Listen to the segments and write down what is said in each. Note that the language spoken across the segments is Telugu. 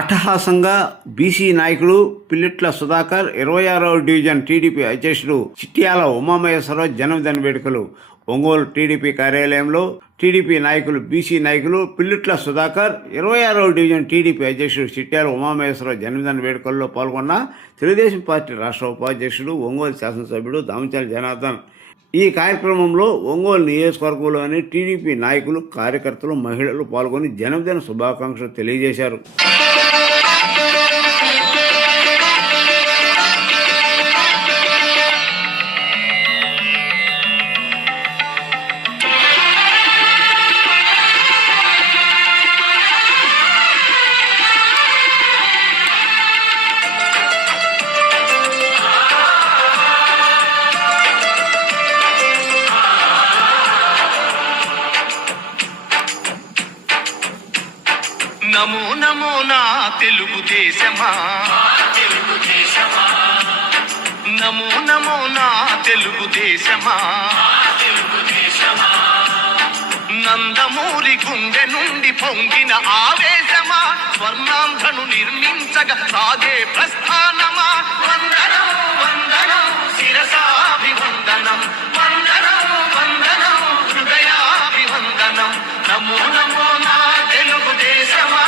అట్టహాసంగా బీసీ నాయకుడు పిల్లిట్ల సుధాకర్ 26వ డివిజన్ టీడీపీ అధ్యక్షుడు చిట్యాల ఉమామహేశ్వరరావు జన్మదిన వేడుకలు ఒంగోలు టీడీపీ కార్యాలయంలో టీడీపీ నాయకులు బీసీ నాయకులు పిల్లిట్ల సుధాకర్ 26వ డివిజన్ టీడీపీ అధ్యక్షుడు చిట్యాల ఉమామహేశ్వరరావు జన్మదిన వేడుకల్లో పాల్గొన్న తెలుగుదేశం పార్టీ రాష్ట్ర ఉపాధ్యక్షుడు ఒంగోలు శాసనసభ్యుడు దామచర్ల జనార్దన్. ఈ కార్యక్రమంలో ఒంగోలు నియోజకవర్గంలోని టీడీపీ నాయకులు, కార్యకర్తలు, మహిళలు పాల్గొని జన్మదిన శుభాకాంక్షలు తెలియజేశారు. నమో నమో నా తెలుగుదేశమా, నమో నమో నా తెలుగుదేశమా, నందమూరి గుండె నుండి పొంగిన ఆవేశమా, స్వర్ణాంధ్రను నిర్మించగా సాగే ప్రస్థానమా, వందనం వందనం శిరసాభివందనం, వందనం వందనం హృదయాభివందనం, నమో నమో నా తెలుగుదేశమా.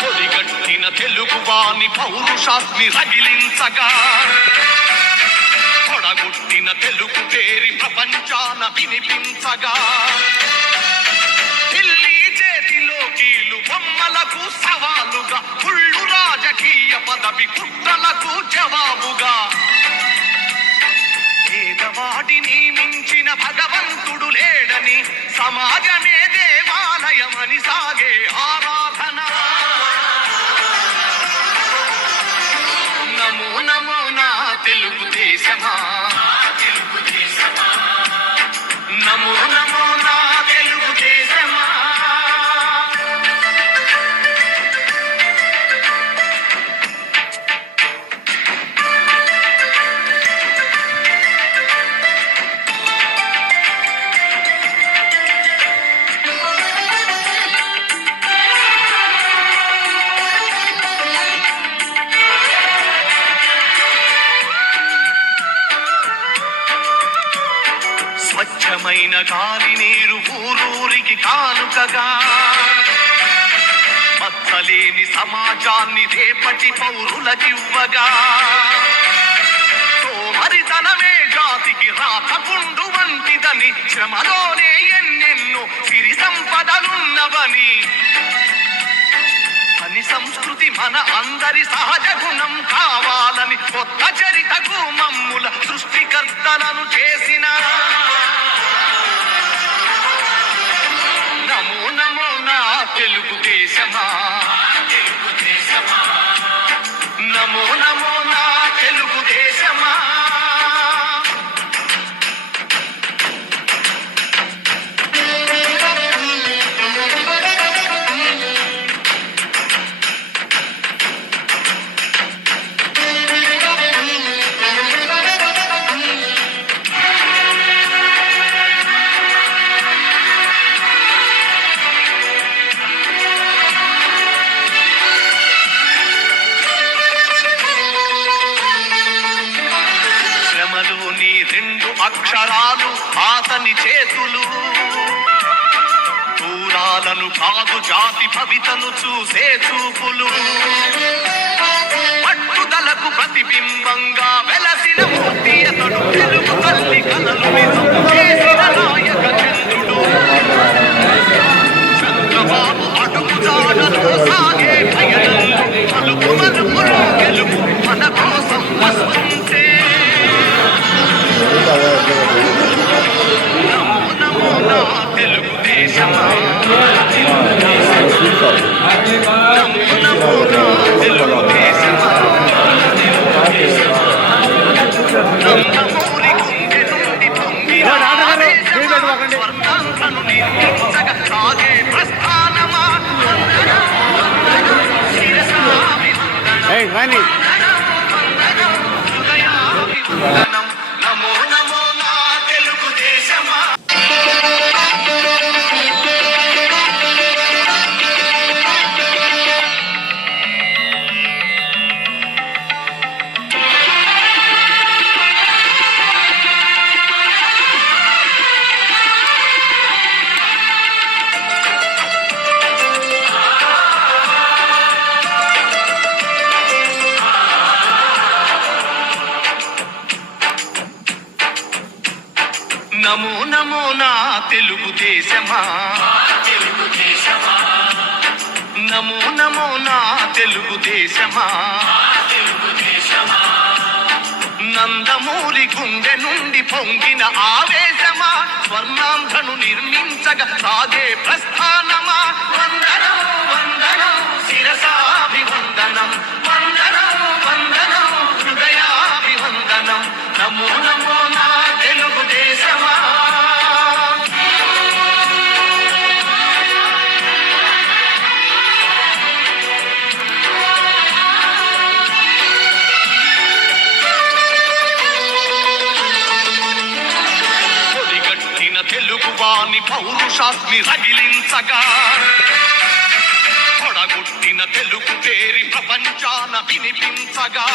పొడిగట్టిన తెలుగువాని పౌరుషాస్ని రగిలించగా, పొడగొట్టిన తెలుగు పేరి ప్రపంచాన వినిపించగా, బొమ్మలకు సవాలుగా, కుళ్ళు రాజకీయ పదవి కుట్రలకు జవాబుగా, పేదవాడిని మించిన భగవంతుడు లేడని, సమాజమే దేవాలయమని సాగే ఆరాధన. నమో నమో నా తెలుగుదేశమా, నమో నమో నా తెలుగుదేశమా. స్వచ్ఛమైన గాలి నీరు ఊరూరికి కానుకగా, మచ్చలేని సమాజాన్ని రేపటి పౌరులకివ్వగా, సోమరితనమే జాతికి రాతపుండు వంటిదని, శ్రమలోనే ఎన్నెన్నో సిరి సంపదలున్నవని, అని సంస్కృతి మన అందరి సహజ గుణం కావాలని, కొత్త చరితకు మమ్ముల సృష్టికర్తలను చేసిన నమో నమో నా తెలుగుదేశమా, నమో నమో నా తెలుగుదేశమా. శ్రమలోని రెండు అక్షరాలు ఆతని చేతులు, దూరాలను కాదు జాతి భవితను చూసే చూపులు, పట్టుదలకు ప్రతిబింబంగా వెలసిన మూర్తి అతడు, తెలుగు తల్లి కలలు నిజం చేసిన నాయక చంద్రుడు, చంద్రబాబు అడుగు జాడలో సాగే పయనంలో మలుపు మలుపులో గెలుపు మన కోసం వస్తుంటే, నమో నమో నా తెలుగుదేశమా, నమో నమో నా తెలుగుదేశమా. నందమూరి గుండె నుండి పొంగిన ఆవేశమా, స్వర్ణాంధ్రను నిర్మించగా సాగే ప్రస్థానమా, రాని నమో నమో నా తెలుగుదేశమా. నమో నమో నా తెలుగుదేశమా, నమో నమో నా తెలుగుదేశమా. నందమూరి గుండె నుండి పొంగిన ఆవేశమా, స్వర్ణాంధ్రను నిర్మించగా సాగే ప్రస్థానమా. వందనం వందనం శిరసాభివందనం, వందనం వందనం హృదయాభివందనం. నమో నమో నా తెలుగుదేశమా. పొడిగట్టిన తెలుగువాని పౌరుషాస్మి రగిలించగా, పొడగొట్టిన తెలుగు పేరి ప్రపంచాన వినిపించగా,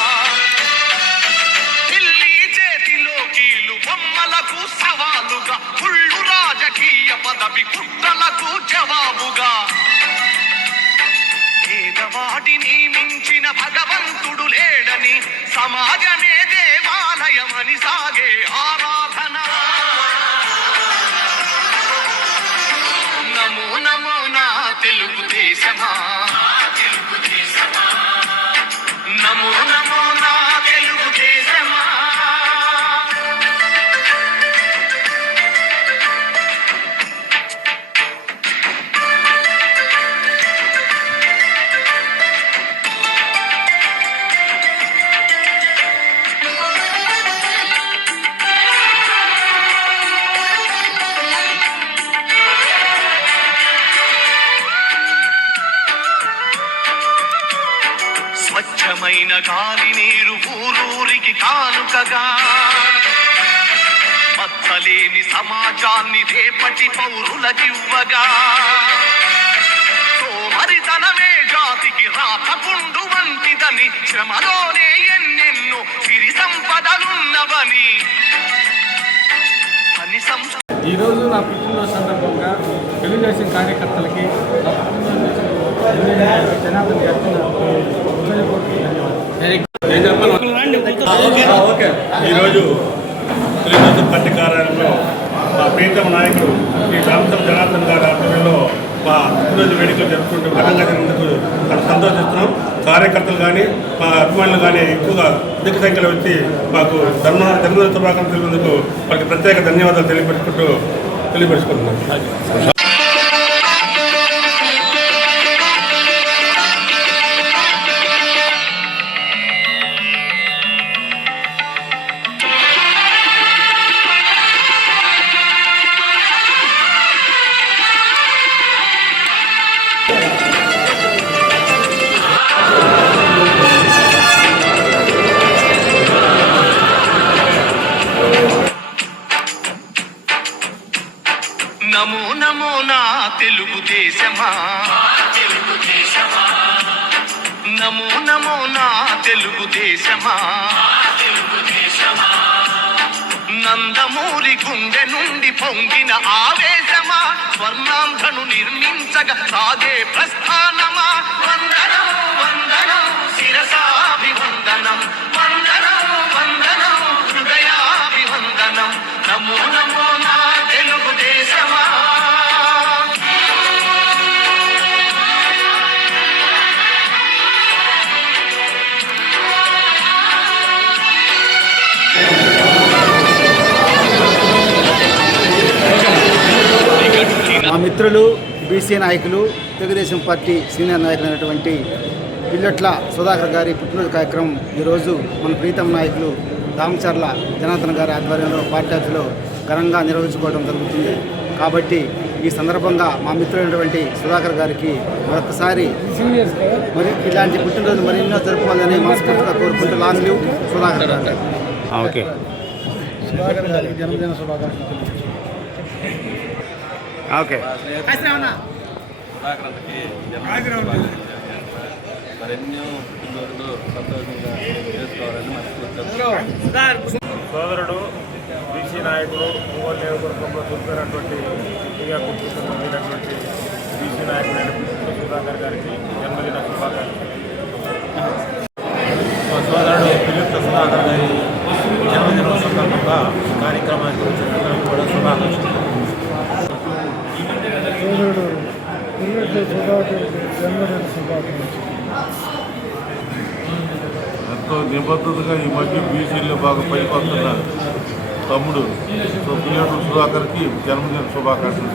ఢిల్లీ చేతిలో కీలు బొమ్మలకు సవాలుగా, కుళ్ళు రాజకీయ పదవి కుట్రలకు జవాబుగా, పేదవాడిని మించిన భగవంతుడు లేడని, సమాజమే దేవాలయమని సాగే ఆరాధన. నమో నమో నా తెలుగుదేశమా, నమో నమో నా తెలుగుదేశమా. స్వచ్ఛమైన గాలి నీరు ఊరూరికి కానుకగా, మచ్చలేని సమాజాన్ని రేపటి పౌరులకివ్వగా, సోమరితనమే జాతికి రాతపుండు వంటిదని, శ్రమలోనే ఎన్నెన్నో సిరి సంపదలున్నవని. ఈరోజు నా పుట్టినరోజు సందర్భంగా తెలుగుదేశం కార్యకర్తలకి నా పుట్టినరోజు జనార్దన్ గారికి ఈరోజు తెలుగుదేశం పార్టీ కార్యాలయంలో మా ప్రీతం నాయకుడు శ్రీ రామచంద్ర జనార్దన్ గారి ఆధ్వర్యంలో మా పుట్టినరోజు వేడుకలు జరుపుకుంటూ ఘనంగా జరిగినందుకు చాలా సంతోషిస్తున్నాం. కార్యకర్తలు కానీ మా అభిమానులు కానీ ఎక్కువగా అధిక సంఖ్యలో వచ్చి మాకు జన్మదిన శుభాకాంక్షలు తెలిపినందుకు వాళ్ళకి ప్రత్యేక ధన్యవాదాలు తెలియపరుచుకుంటున్నాం. నమో నమో నా తెలుగుదేశమా, నమో నమో నా తెలుగుదేశమా. నందమూరి గుండె నుండి పొంగిన ఆవేశమా, స్వర్ణాంధ్రను నిర్మించగా సాగే ప్రస్థానమా. వందనం వందనం శిరసాభివందనం, వందనం వందనం హృదయాభివందనం. నమో నమో నా తెలుగుదేశమా. మా మిత్రులు బీసీ నాయకులు తెలుగుదేశం పార్టీ సీనియర్ నాయకులైనటువంటి పిల్లట్ల సుధాకర్ గారి పుట్టినరోజు కార్యక్రమం ఈరోజు మన ప్రీతం నాయకులు దామచర్ల జనార్దన్ గారి ఆధ్వర్యంలో పార్టీ ఆఫీసులో ఘనంగా నిర్వహించుకోవడం జరుగుతుంది. కాబట్టి ఈ సందర్భంగా మా మిత్రులైనటువంటి సుధాకర్ గారికి మరొకసారి మరి ఇలాంటి పుట్టినరోజు మరెన్నో జరుపుకోవాలని మనస్ఫూర్తిగా కోరుకుంటూ లాంగ్ లీవ్ సుధాకర్ గారు. ఓకే. సుధాకర్ గారికి జన్మదిన శుభాకాంక్షలు. ఓకే. మరెన్నో పుట్టినరోజులు సంతోషంగా చేసుకోవాలని మనస్ఫూర్తిగా సోదరుడు బీసీ నాయకుడు ఒంగోలు నియోజకవర్గంలో చూపినటువంటి ఇంటిగా గుర్తించినటువంటి బీసీ నాయకుడైన పుట్టిన సుధాకర్ గారికి జన్మదిన శుభాకాంక్షలు. సోదరుడు పిల్లుట్ల సుధాకర్ గారి జన్మదినం సందర్భంగా కార్యక్రమానికి వచ్చిన అందరికీ కూడా శుభాకాంక్షలు. సోదరుడు పిల్లుట్ల సుధాకర్ జన్మదిన శుభాకాంక్షలు. ఎంతో నిబద్ధతగా ఈ మధ్య బీసీల్లో బాగా పైకి వస్తున్నారు తమ్ముడు పిల్లుట్ల సుధాకర్కి జన్మదిన శుభాకాంక్షలు.